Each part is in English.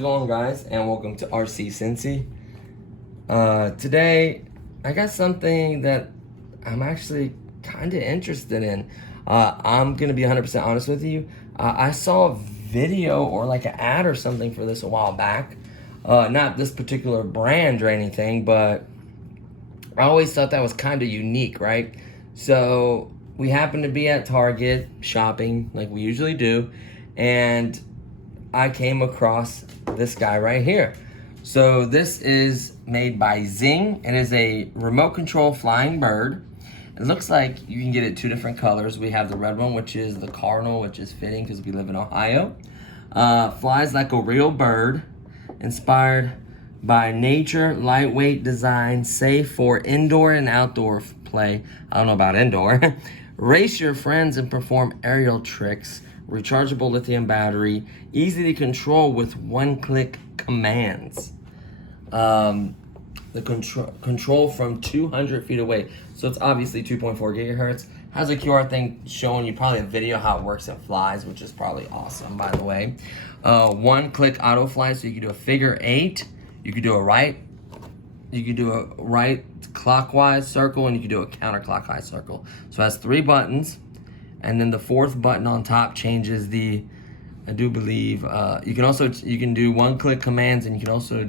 it going, guys? And welcome to RC Cincy. Today, I got something that I'm actually kind of interested in. I'm going to be 100% honest with you. I saw a video or like an ad or something for this a while back. Not this particular brand or anything, but I always thought that was kind of unique, right? So we happened to be at Target shopping like we usually do, and I came across this guy right here. So this is made by Zing. It is a remote control flying bird. It looks like you can get it two different colors. We have the red one, which is the cardinal, which is fitting because we live in Ohio. Flies like a real bird, inspired by nature, lightweight design, safe for indoor and outdoor play. I don't know about indoor. Race your friends and perform aerial tricks. Rechargeable lithium battery, easy to control with one-click commands. The control from 200 feet away. So it's obviously 2.4 gigahertz. Has a QR thing showing you probably a video how it works and flies, which is probably awesome, by the way. One-click auto fly, so you can do a figure 8. You could do a right clockwise circle, and you can do a counterclockwise circle. So it has 3 buttons, and then the 4th button on top changes the, I do believe, you can do one-click commands, and you can also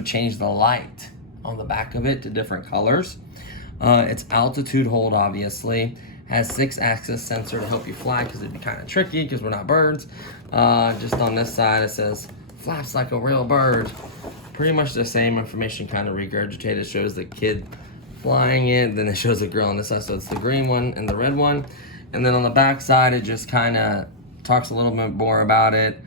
change the light on the back of it to different colors. It's altitude hold, obviously. Has 6-axis sensor to help you fly, because it'd be kind of tricky because we're not birds. Just on this side it says flaps like a real bird. Pretty much the same information kind of regurgitated. It shows the kid flying it, then it shows the girl on this side. So it's the green one and the red one. And then on the back side, it just kind of talks a little bit more about it.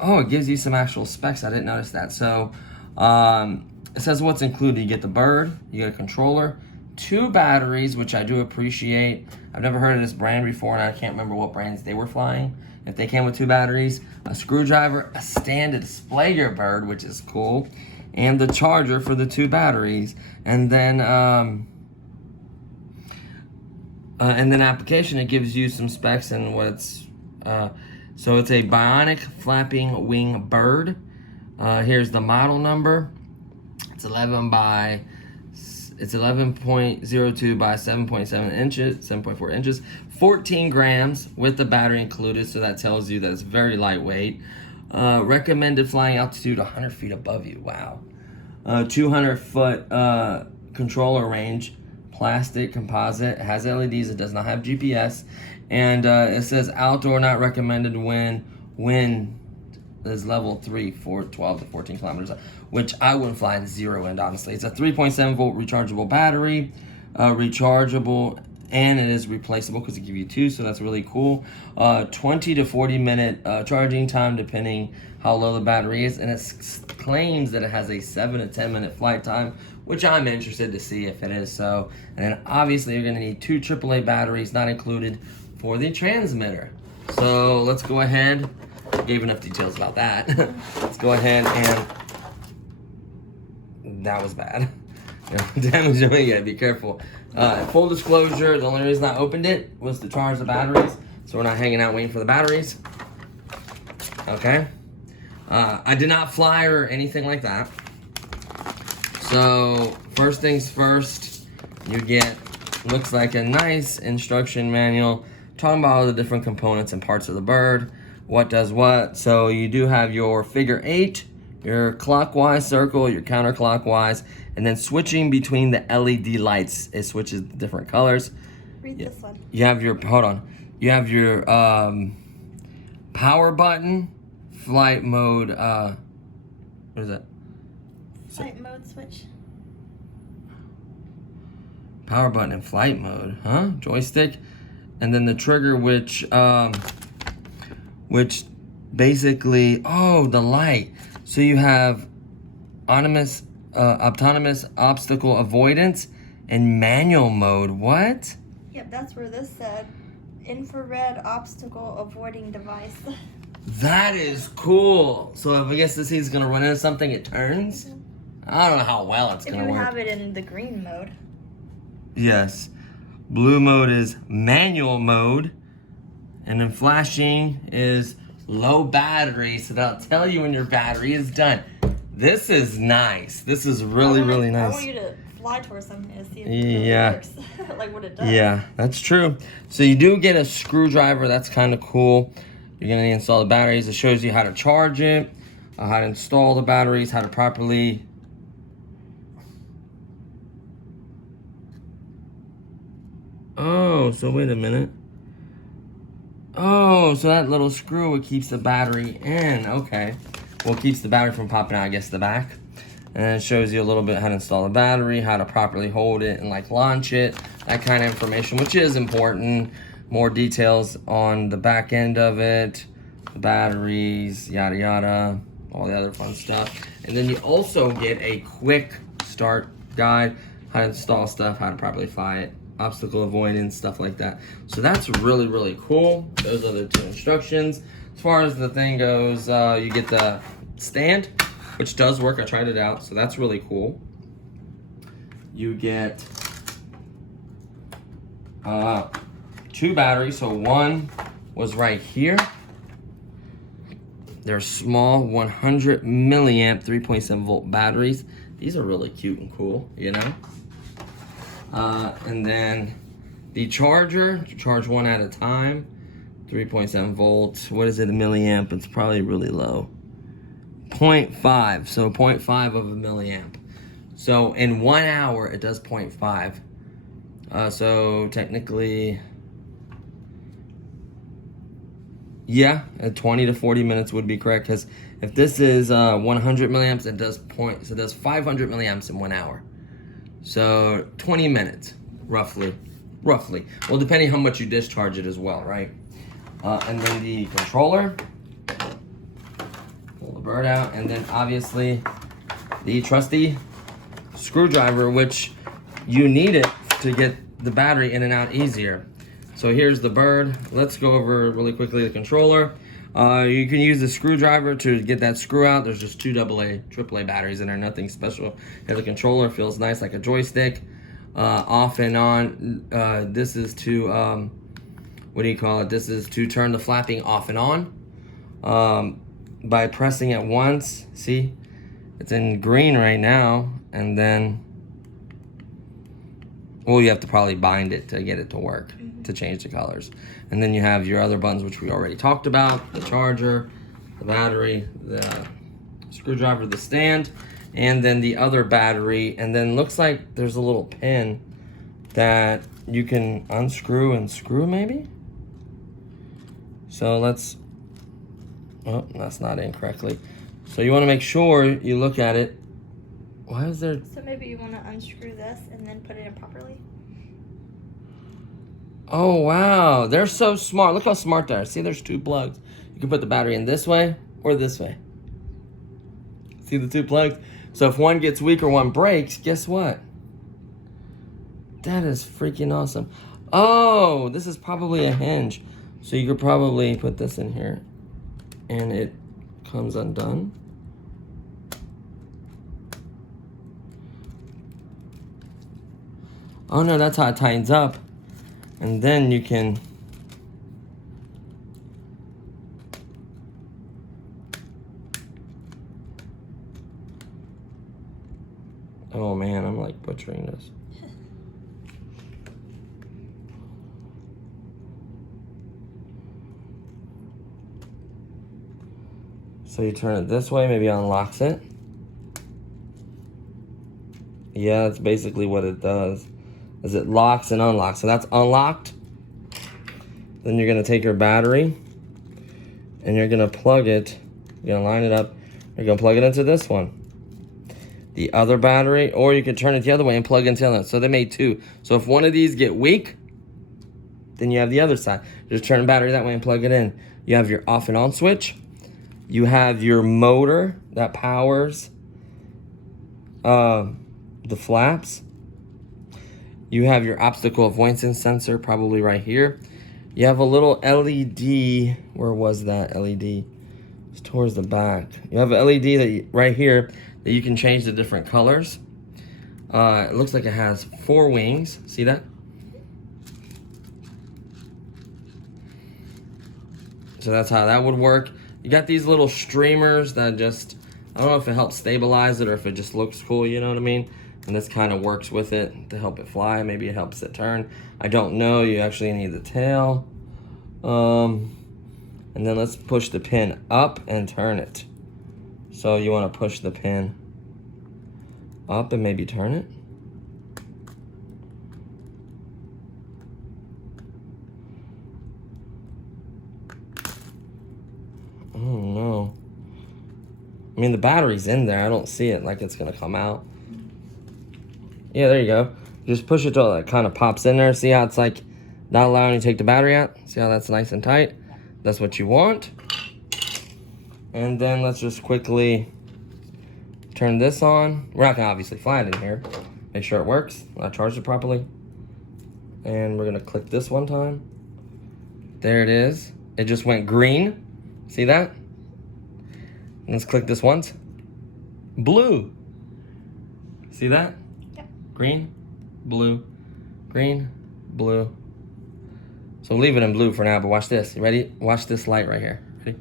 Oh, it gives you some actual specs. I didn't notice that. So it says what's included. You get the bird, you get a controller, 2 batteries, which I do appreciate. I've never heard of this brand before, and I can't remember what brands they were flying. If they came with 2 batteries, a screwdriver, a stand to display your bird, which is cool, and the charger for the 2 batteries. And then application, it gives you some specs and what it's, so it's a bionic flapping wing bird. Here's the model number. It's 11.02 by 7.7 inches, 7.4 inches, 14 grams with the battery included, so that tells you that it's very lightweight. Recommended flying altitude 100 feet above you. Wow. 200-foot controller range, plastic composite, has LEDs, it does not have GPS, and it says outdoor not recommended when wind is level 3 for 12 to 14 kilometers, which I wouldn't fly in 0 wind, honestly. It's a 3.7 volt rechargeable battery, rechargeable, and it is replaceable because it gives you 2, so that's really cool. 20 to 40 minute charging time depending how low the battery is, and it claims that it has a 7 to 10 minute flight time, which I'm interested to see if it is so. And then obviously you're gonna need 2 AAA batteries, not included, for the transmitter. So let's go ahead. I gave enough details about that. Let's go ahead and that was bad. Damage doing, you gotta be careful. Full disclosure, the only reason I opened it was to charge the batteries, so we're not hanging out waiting for the batteries. Okay. I did not fly or anything like that. So first things first, you get, looks like a nice instruction manual talking about all the different components and parts of the bird, what does what. So you do have your figure 8, your clockwise circle, your counterclockwise, and then switching between the LED lights. It switches the different colors. Read this one. You have your, hold on. You have your power button, flight mode, what is that? Flight mode switch. Power button and flight mode, huh? Joystick. And then the trigger, which basically, oh, the light. So you have autonomous obstacle avoidance and manual mode. What? Yep, that's where this said. Infrared obstacle avoiding device. That is cool. So if I guess this is gonna run into something, it turns. I don't know how well it's gonna work. And you have it in the green mode. Yes. Blue mode is manual mode. And then flashing is low battery, so that'll tell you when your battery is done. This is nice. This is really nice. I want you to fly towards something and see if it really works. Like what it does. Yeah, that's true. So you do get a screwdriver. That's kind of cool. You're going to install the batteries. It shows you how to charge it, how to install the batteries, how to properly... Oh, so wait a minute. Oh, so that little screw, it keeps the battery in. Okay. Well, it keeps the battery from popping out, I guess, the back. And it shows you a little bit how to install the battery, how to properly hold it and like launch it, that kind of information, which is important. More details on the back end of it, the batteries, yada yada, all the other fun stuff. And then you also get a quick start guide, how to install stuff, how to properly fly it, obstacle avoidance, stuff like that. So that's really cool. Those are the 2 instructions. As far as the thing goes, you get the stand, which does work. I tried it out, so that's really cool. You get 2 batteries, so one was right here. They're small 100 milliamp 3.7 volt batteries. These are really cute and cool, you know? And then the charger, charge one at a time, 3.7 volts. What is it, a milliamp? It's probably really low. 0.5, so 0.5 of a milliamp. So in 1 hour, it does 0.5. So technically, yeah, 20 to 40 minutes would be correct, because if this is 100 milliamps, it does 500 milliamps in 1 hour. So 20 minutes, roughly. Well, depending how much you discharge it as well, right? And then the controller. Pull the bird out, and then obviously the trusty screwdriver, which you need it to get the battery in and out easier. So here's the bird. Let's go over really quickly the controller. You can use the screwdriver to get that screw out. There's just 2 AA, AAA batteries in there, nothing special. Here the controller feels nice like a joystick. Off and on. This is to, what do you call it? This is to turn the flapping off and on. By pressing it once, see? It's in green right now, and then, well, you have to probably bind it to get it to work, to change the colors. And then you have your other buttons, which we already talked about, the charger, the battery, the screwdriver, the stand, and then the other battery. And then looks like there's a little pin that you can unscrew and screw maybe? So let's, oh, that's not in correctly. So you want to make sure you look at it. Why is there? So maybe you want to unscrew this and then put it in properly. Oh, wow. They're so smart. Look how smart they are. See, there's 2 plugs. You can put the battery in this way or this way. See the 2 plugs? So if one gets weak or one breaks, guess what? That is freaking awesome. Oh, this is probably a hinge. So you could probably put this in here and it comes undone. Oh no, that's how it tightens up. And then you can oh man, I'm like butchering this. So you turn it this way, maybe unlocks it. Yeah, that's basically what it does. Is it locks and unlocks. So that's unlocked. Then you're gonna take your battery and you're gonna plug it. You're gonna line it up. You're gonna plug it into this one. The other battery, or you can turn it the other way and plug into the other. So they made 2. So if one of these get weak, then you have the other side. Just turn the battery that way and plug it in. You have your off and on switch. You have your motor that powers the flaps. You have your obstacle avoidance sensor probably right here. You have a little LED. Where was that LED? It's towards the back. You have an LED that right here that you can change the different colors. It looks like it has 4 wings. See that? So that's how that would work. You got these little streamers that just, I don't know if it helps stabilize it or if it just looks cool, you know what I mean? And this kind of works with it to help it fly. Maybe it helps it turn. I don't know. You actually need the tail. And then let's push the pin up and turn it. So you want to push the pin up and maybe turn it. Oh no. I mean, the battery's in there. I don't see it like it's gonna come out. Yeah, there you go. Just push it till it kind of pops in there. See how it's like not allowing you to take the battery out? See how that's nice and tight? That's what you want. And then let's just quickly turn this on. We're not gonna obviously fly it in here. Make sure it works. I charged it properly. And we're gonna click this one time. There it is. It just went green. See that? Let's click this once. Blue. See that? Yeah. Green, blue, green, blue. So leave it in blue for now, but watch this. You ready? Watch this light right here. Ready?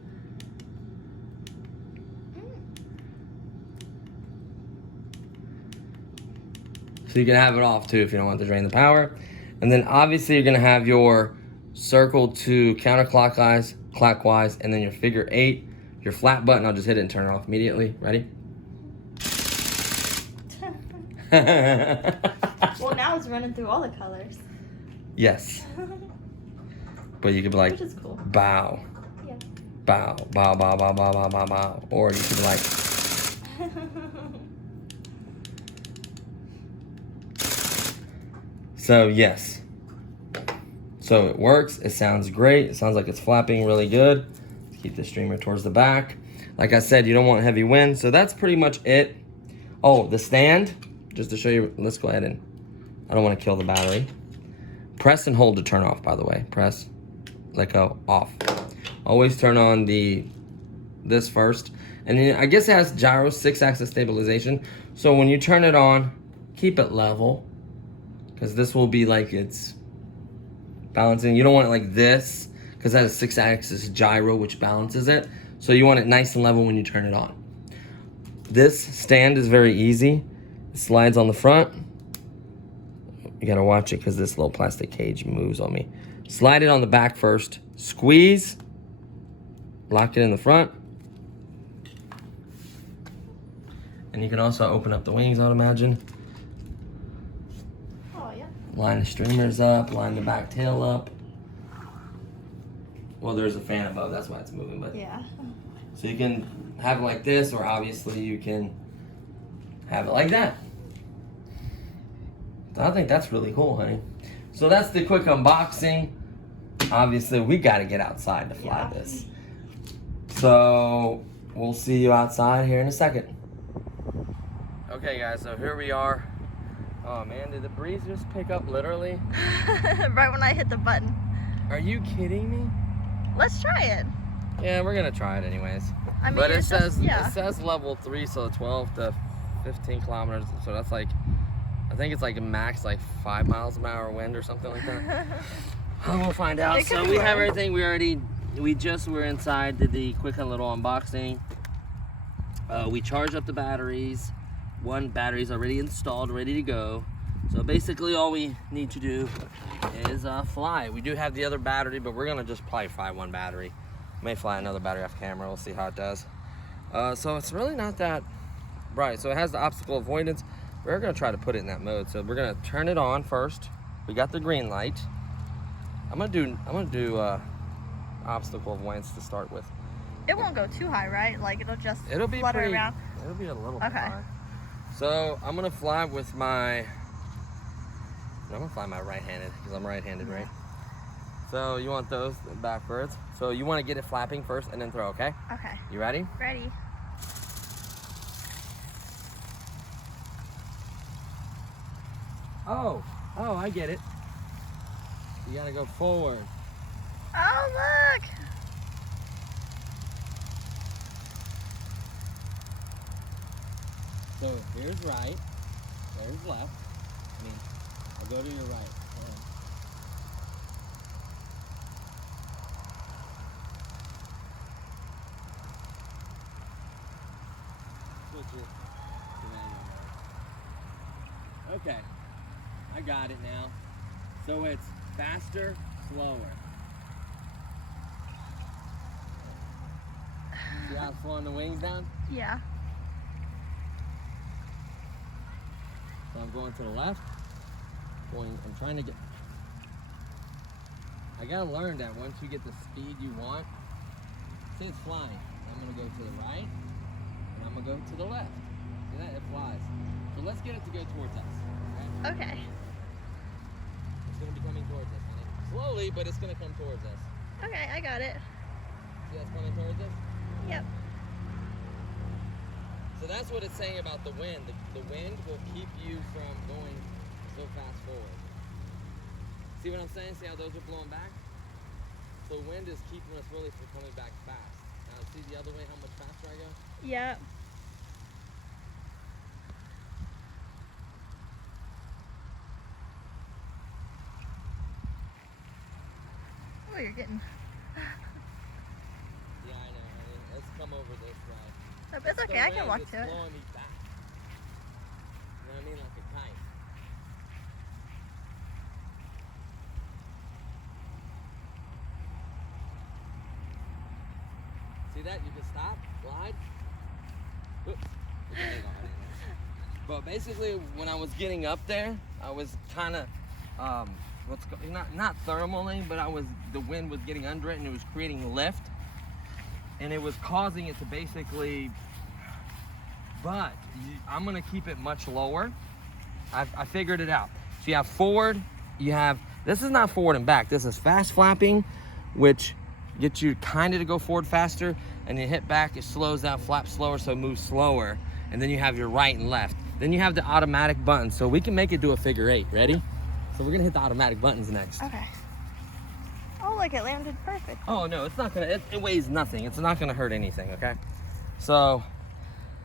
So you can have it off too if you don't want to drain the power. And then obviously you're gonna have your circle to counterclockwise, clockwise, and then your figure 8, your flat button. I'll just hit it and turn it off immediately. Ready? Well, now it's running through all the colors. Yes. But you could be like, which is cool. Bow. Yeah. Bow, bow, bow, bow, bow, bow, bow, bow. Or you could be like, so yes. So it works, it sounds great. It sounds like it's flapping really good. Keep the streamer towards the back. Like I said, you don't want heavy wind. So that's pretty much it. Oh, the stand, just to show you, let's go ahead and, I don't want to kill the battery. Press and hold to turn off, by the way. Press, let go, off. Always turn on this first. And then I guess it has gyro 6-axis stabilization. So when you turn it on, keep it level. Because this will be like it's balancing. You don't want it like this, because that has a 6-axis gyro, which balances it. So you want it nice and level when you turn it on. This stand is very easy. It slides on the front. You gotta watch it because this little plastic cage moves on me. Slide it on the back first. Squeeze. Lock it in the front. And you can also open up the wings, I'd imagine. Oh, yeah. Line the streamers up, line the back tail up. Well, there's a fan above, that's why it's moving, but Yeah. so you can have it like this, or obviously you can have it like that. So I think that's really cool, honey. So that's the quick unboxing. Obviously, we got to get outside to fly this. So we'll see you outside here in a second. Okay, guys, so here we are. Oh man, did the breeze just pick up literally? Right when I hit the button. Are you kidding me? Let's try it. Yeah, we're gonna try it anyways. I mean, but it it's says just, yeah. it says level 3, so 12 to 15 kilometers. So that's like, I think it's like a max like 5 miles an hour wind or something like that. We'll find out. So we have everything. We just were inside, did the quick and little unboxing. We charged up the batteries. One battery's already installed, ready to go. So basically all we need to do is fly. We do have the other battery, but we're gonna just probably fly one battery. May fly another battery off camera, we'll see how it does. So it's really not that bright. So it has the obstacle avoidance. We're gonna try to put it in that mode. So we're gonna turn it on first. We got the green light. I'm gonna do obstacle avoidance to start with. It won't go too high, right? Like it'll just Be flutter pretty, around. It'll be a little bit Okay. high. So I'm gonna fly with my, I'm gonna fly my right-handed because I'm right-handed, right? So you want those backwards. So you want to get it flapping first and then throw, okay? Okay. You ready? Ready. Oh, I get it. You gotta go forward. Oh, look! So here's right, there's left. I mean, I'll go to your right. Hold on. switch it to manual mode. Okay, I got it now. So it's faster, slower. See how it's slowing the wings down? Yeah. So I'm going to the left. I'm trying to get. I gotta learn that once you get the speed you want. See, it's flying. I'm gonna go to the right, and I'm gonna go to the left. See that? It flies. So let's get it to go towards us. Okay? Okay. It's gonna be coming towards us, honey. Slowly, but it's gonna come towards us. Okay, I got it. See, that's coming towards us. Yep. So that's what it's saying about the wind. The wind will keep you from going so fast forward. See what I'm saying? See how those are blowing back? So wind is keeping us really from coming back fast. Now see the other way how much faster I go? Yep. Oh, you're getting... Yeah, I know, honey. Let's come over this way. Oh, but it's okay, I can walk to it. It's blowing me back. You know what I mean? Like a kite. See that? You can stop, glide. Whoops. But basically, when I was getting up there, I was kind of, not thermally, but the wind was getting under it and it was creating lift. And it was causing it to basically, I'm gonna keep it much lower. I figured it out. So you have forward, this is not forward and back, this is fast flapping, which gets you kind of to go forward faster, and you hit back, it slows down, flaps slower, so it moves slower, and then you have your right and left. Then you have the automatic buttons, so we can make it do a figure 8, ready? So we're gonna hit the automatic buttons next. Okay. Oh, look, it landed perfect. Oh no, it's not gonna, it weighs nothing. It's not gonna hurt anything, okay? So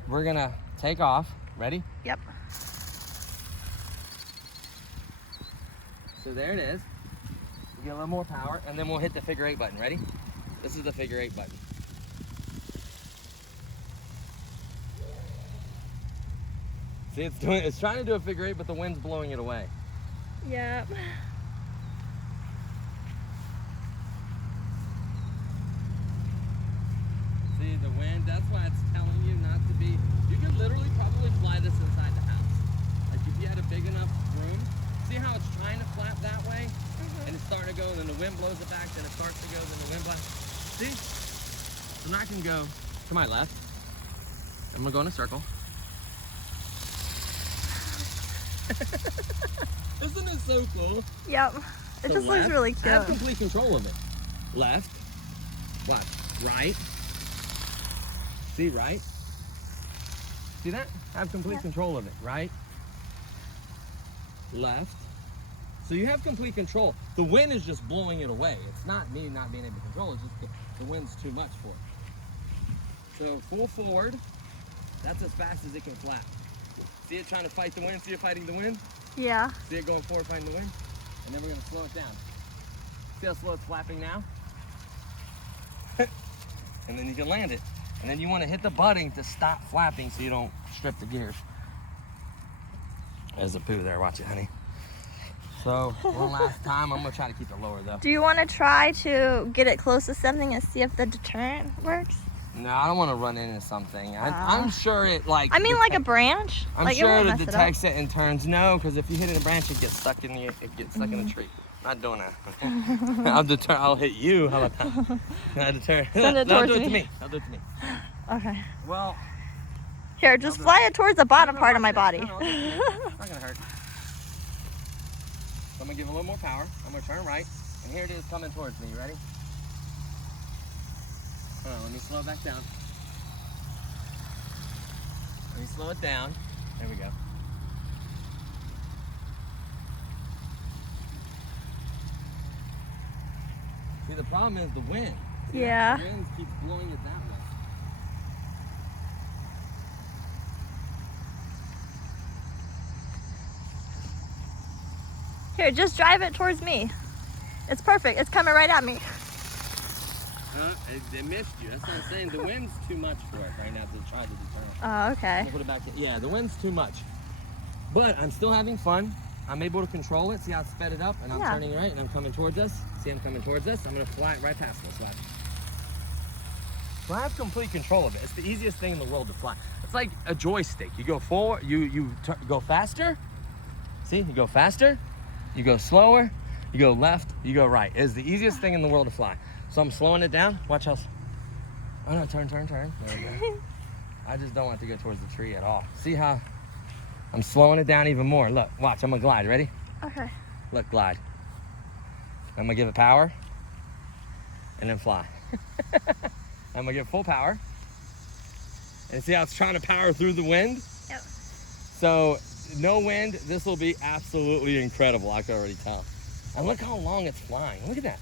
we're gonna take off, ready? Yep. So there it is. You get a little more power, and then we'll hit the figure 8 button, ready? This is the figure 8 button. See, it's trying to do a figure 8, but the wind's blowing it away. Yep. See, the wind, that's why it's telling you not to be, you can literally probably fly this inside the house. Like if you had a big enough room, see how it's trying to flap that way? And it's starting to go, and then the wind blows it back, then it starts to go, then the wind blows. See? And I can go to my left. I'm gonna go in a circle. Isn't it so cool? Yep. It So just looks left, really I cute. have complete control of it. Left. Watch. Right. See, right? See that? I have complete control of it. Right. Left. So you have complete control. The wind is just blowing it away. It's not me not being able to control it. It's just the wind's too much for it. So full forward. That's as fast as it can flap. See it trying to fight the wind? See it fighting the wind? Yeah. See it going forward, fighting the wind? And then we're gonna slow it down. See how slow it's flapping now? And then you can land it. And then you wanna hit the button to stop flapping so you don't strip the gears. There's a poo there, watch it, honey. So, one last time, I'm gonna try to keep it lower though. Do you want to try to get it close to something and see if the deterrent works? No, I don't wanna run into something. I'm sure it like... I mean like a branch? I'm like, sure it it won't mess detects it and turns. No, because if you hit it in a branch, it gets stuck in in the tree. Not doing that. I'll hit you. How about that? I'll deter. Send it No, towards do it me. to me. I'll do it to me. Okay. Well, Here, just fly it towards the bottom part of my body. No, it's not gonna hurt. So I'm gonna give it a little more power. I'm gonna turn right, and here it is coming towards me. You ready? Hold on, let me slow it back down. Let me slow it down. There we go. See, the problem is the wind. See, Yeah. the wind keeps blowing it that way. Here, just drive it towards me. It's perfect. It's coming right at me. It missed you. That's what I'm saying. The wind's too much for it right now to try to deter it. Oh, okay. Put it back in. Yeah, the wind's too much. But I'm still having fun. I'm able to control it. See how I sped it up? And I'm turning right and I'm coming towards us. See, I'm coming towards us. I'm going to fly it right past this. Watch. So I have complete control of it. It's the easiest thing in the world to fly. It's like a joystick. You go forward, you go faster. See, you go faster, you go slower, you go left, you go right. It's the easiest thing in the world to fly. So I'm slowing it down. Watch how. Oh no, turn. There we go. I just don't want it to go towards the tree at all. See how I'm slowing it down even more. Look, watch, I'm gonna glide. Ready? Okay. Look, glide. I'm gonna give it power and then fly. I'm gonna give it full power. And see how it's trying to power through the wind? Yep. So no wind, this will be absolutely incredible. I can already tell. And look how long it's flying. Look at that.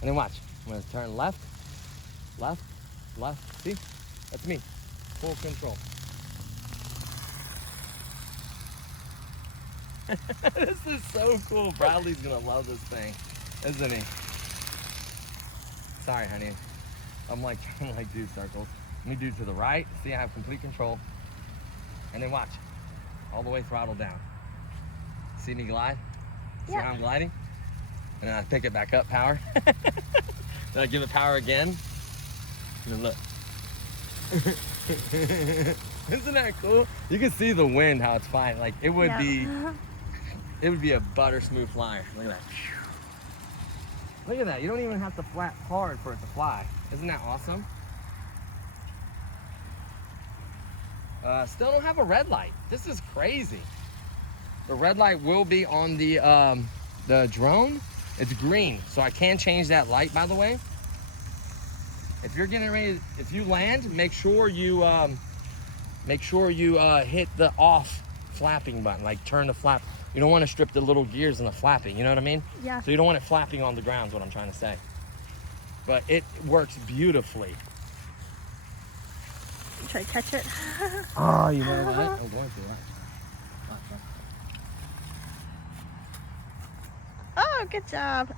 And then watch. I'm gonna turn left. See? That's me. Full control. This is so cool. Bradley's gonna love this thing, isn't he? Sorry, honey. I'm like trying to do circles. Let me do to the right. See, I have complete control. And then watch. All the way throttle down. See me glide? See how I'm gliding? And then I pick it back up, power. Then I give it power again. And then look. Isn't that cool? You can see the wind, how it's flying. Like it would be a butter smooth flyer. Look at that. Look at that. You don't even have to flap hard for it to fly. Isn't that awesome? Still don't have a red light. This is crazy. The red light will be on the drone. It's green, so I can change that light, by the way. If you're getting ready, if you land, make sure you hit the off flapping button, like turn the flap. You don't want to strip the little gears in the flapping, you know what I mean? Yeah. So you don't want it flapping on the ground is what I'm trying to say. But it works beautifully. Try to catch it. Oh, you know what? I'm going to. Watch. Oh, good job.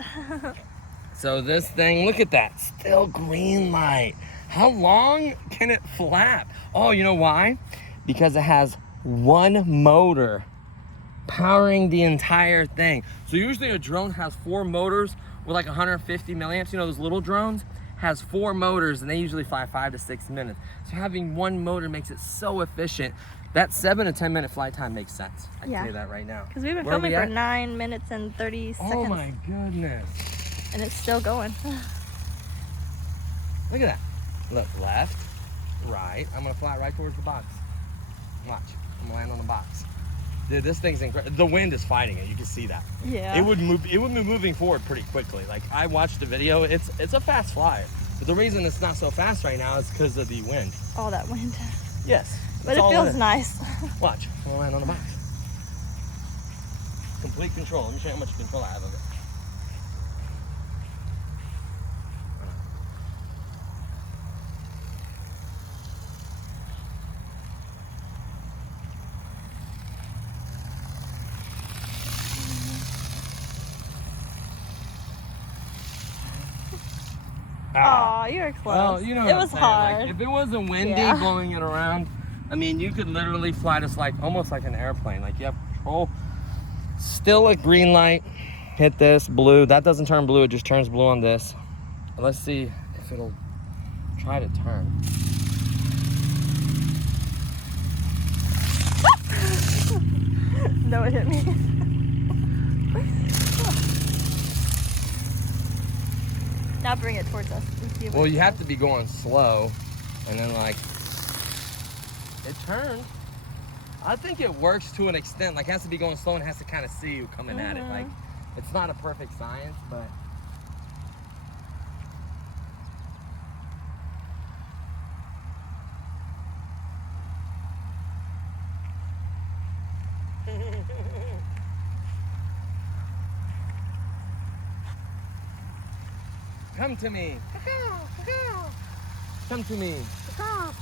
So this thing, look at that, still green light. How long can it flap? Oh, you know why? Because it has one motor powering the entire thing. So usually a drone has 4 motors with like 150 milliamps. You know, those little drones has 4 motors and they usually fly 5 to 6 minutes. So having one motor makes it so efficient. That 7 to 10 minute flight time makes sense. I can tell you that right now. Because we've been filming for 9 minutes and 30 seconds. Oh my goodness. And it's still going. Look at that. Look, left, right. I'm gonna fly right towards the box. Watch, I'm gonna land on the box. Dude, this thing's incredible. The wind is fighting it, you can see that. Yeah. It would be moving forward pretty quickly. Like I watched the video, it's a fast flyer. But the reason it's not so fast right now is because of the wind. All that wind. Yes. But it feels nice. Watch, I'm gonna land on the box. Complete control. Let me show you how much control I have of it. Oh, you were close. Well, you know it was hard. Like, if it wasn't windy blowing it around, I mean, you could literally fly this like almost like an airplane. Like you have control. Still a green light. Hit this blue. That doesn't turn blue. It just turns blue on this. Let's see if it'll try to turn. No, it hit me. Now bring it towards us. And see if Well, you have to be going slow, and then like it turned. I think it works to an extent. Like it has to be going slow and has to kind of see you coming at it. Like it's not a perfect science, but. Come to me. Come to me. Oh,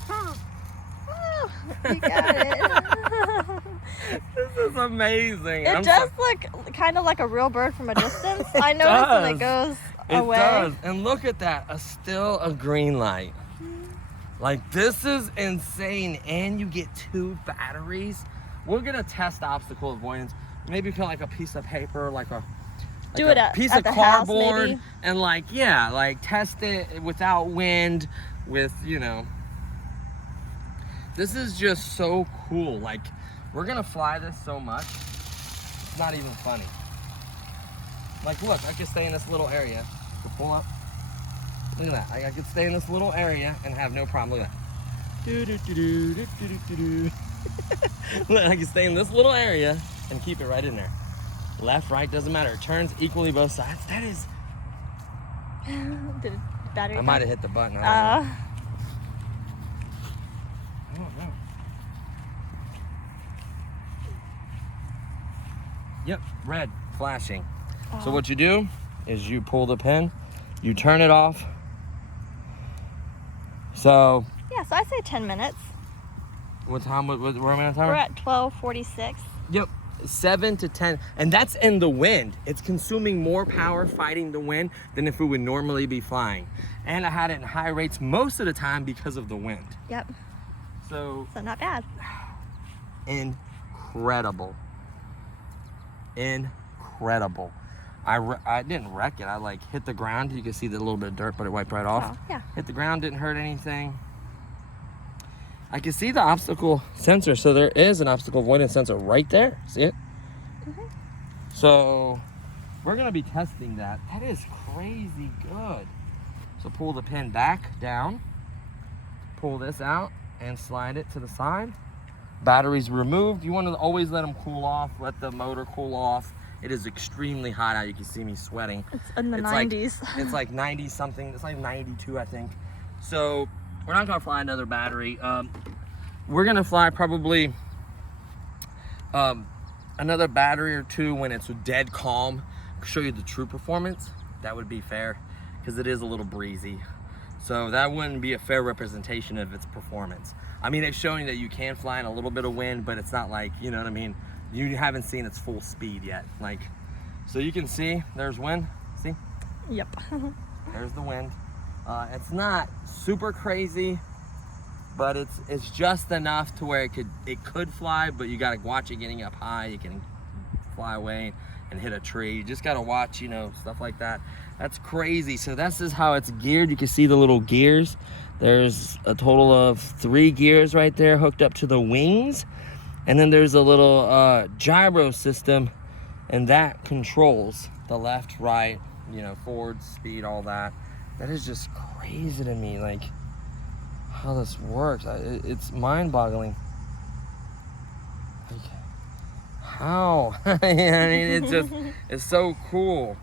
you got it. This is amazing. It does look kind of like a real bird from a distance. I noticed when it goes away. does. And look at that, still a green light. Like, this is insane. And you get 2 batteries. We're gonna test obstacle avoidance. Maybe put like a piece of paper, like a piece of cardboard, house, and like, yeah, like test it without wind, with, you know. This is just so cool. Like, we're gonna fly this so much, it's not even funny. Like, look, I can stay in this little area. So pull up. Look at that. I could stay in this little area and have no problem. Look at that. Look, I can stay in this little area and keep it right in there. Left, right, doesn't matter. It turns equally both sides. That is... The battery. I might have hit the button. I don't know. Yep, red, flashing. So what you do is you pull the pin, you turn it off. So... Yeah, so I say 10 minutes. What time? Where am I on timer? We're at 12:46. Yep, 7 to 10, and that's in the wind. It's consuming more power fighting the wind than if we would normally be flying. And I had it in high rates most of the time because of the wind. Yep. So not bad. Incredible. Incredible. I didn't wreck it. I like hit the ground. You can see the little bit of dirt, but it wiped right off. Oh, yeah. Hit the ground, didn't hurt anything. I can see the obstacle sensor, so there is an obstacle avoidance sensor right there. See it? Mm-hmm. So we're gonna be testing that. That is crazy good. So pull the pin back down, pull this out, and slide it to the side. Batteries removed. You want to always let them cool off, let the motor cool off. It is extremely hot out. You can see me sweating. It's in the 90s. It's like 90 something. It's like 92, I think. So we're not gonna fly another battery. We're gonna fly probably another battery or 2 when it's dead calm. Show you the true performance. That would be fair, because it is a little breezy. So that wouldn't be a fair representation of its performance. I mean, it's showing that you can fly in a little bit of wind, but it's not like, you know what I mean? You haven't seen its full speed yet. Like, so you can see there's wind. See? Yep. There's the wind. It's not super crazy, but it's just enough to where it could fly, but you gotta watch it getting up high. You can fly away and hit a tree. You just gotta watch, you know, stuff like that. That's crazy. So this is how it's geared. You can see the little gears. There's a total of 3 gears right there hooked up to the wings. And then there's a little gyro system, and that controls the left, right, you know, forward, speed, all that. That is just crazy to me, like, how this works. It's mind-boggling. Like, how? I mean, it's so cool.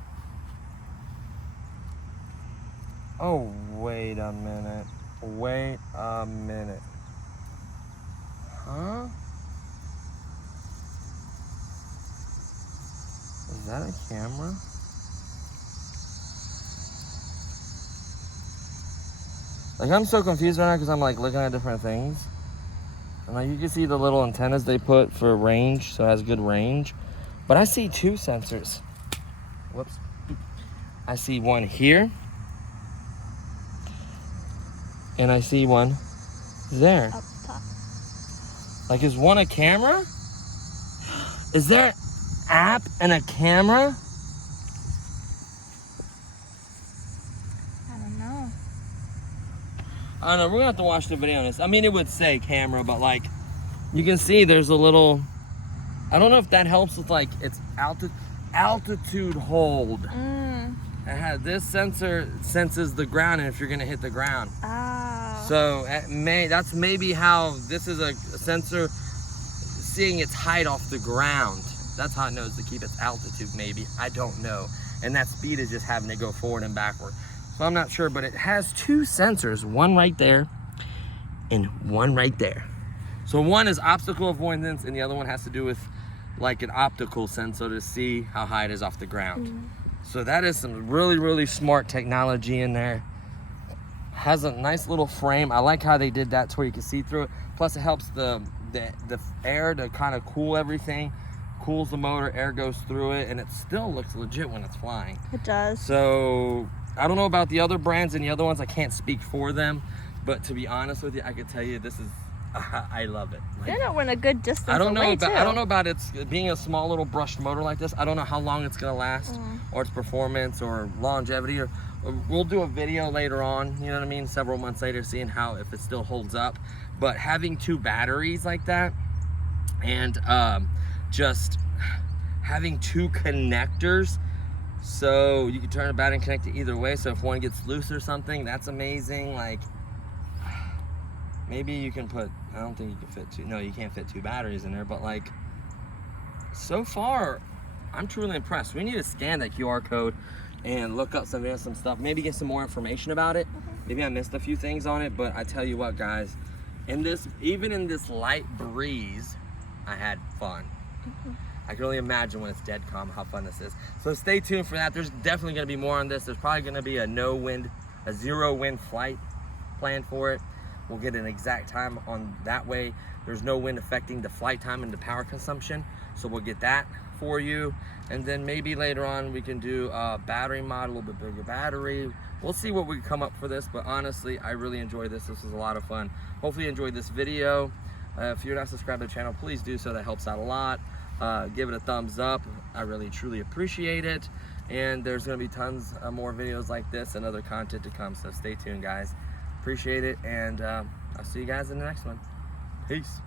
Oh, wait a minute. Wait a minute. Huh? Is that a camera? Like, I'm so confused right now because I'm like looking at different things. And like, you can see the little antennas they put for range, so it has good range. But I see 2 sensors. Whoops. I see one here. And I see one there. Up top. Like, is one a camera? Is there an app and a camera? I don't know. I don't know, we're gonna have to watch the video on this. I mean, it would say camera, but like, you can see there's a little, I don't know if that helps with like its altitude hold. It has, this sensor senses the ground and if you're gonna hit the ground. Oh. So that's maybe how this is a sensor seeing its height off the ground. That's how it knows to keep its altitude, maybe. I don't know. And that speed is just having to go forward and backward. So I'm not sure, but it has 2 sensors, one right there and one right there. So one is obstacle avoidance and the other one has to do with like an optical sensor to see how high it is off the ground. So that is some really, really smart technology in there. Has a nice little frame. I like how they did that to where you can see through it. Plus it helps the air to kind of cool everything. cools the motor, air goes through it, and it still looks legit when it's flying. It does. So I don't know about the other brands and the other ones. I can't speak for them, but to be honest with you, I can tell you this is, I love it. Like, They're not a good distance I don't know away, about too. I don't know about its being a small little brushed motor like this. I don't know how long it's gonna last, or its performance or longevity. Or we'll do a video later on. You know what I mean? Several months later, seeing how if it still holds up. But having 2 batteries like that, and just having 2 connectors, so you can turn the battery and connect it either way. So if one gets loose or something, that's amazing. Like, maybe you can put, I don't think you can fit 2, no, you can't fit 2 batteries in there, but like, so far, I'm truly impressed. We need to scan that QR code and look up some stuff, maybe get some more information about it. Maybe I missed a few things on it, but I tell you what, guys, even in this light breeze, I had fun. I can only imagine when it's dead calm how fun this is. So stay tuned for that. There's definitely gonna be more on this. There's probably gonna be a 0 wind flight planned for it. We'll get an exact time on that way. There's no wind affecting the flight time and the power consumption. So we'll get that for you. And then maybe later on we can do a battery mod, a little bit bigger battery. We'll see what we come up for this, but honestly, I really enjoyed this. This was a lot of fun. Hopefully you enjoyed this video. If you're not subscribed to the channel, please do so. That helps out a lot. Give it a thumbs up. I really, truly appreciate it. And there's gonna be tons of more videos like this and other content to come. So stay tuned, guys. Appreciate it, and I'll see you guys in the next one. Peace.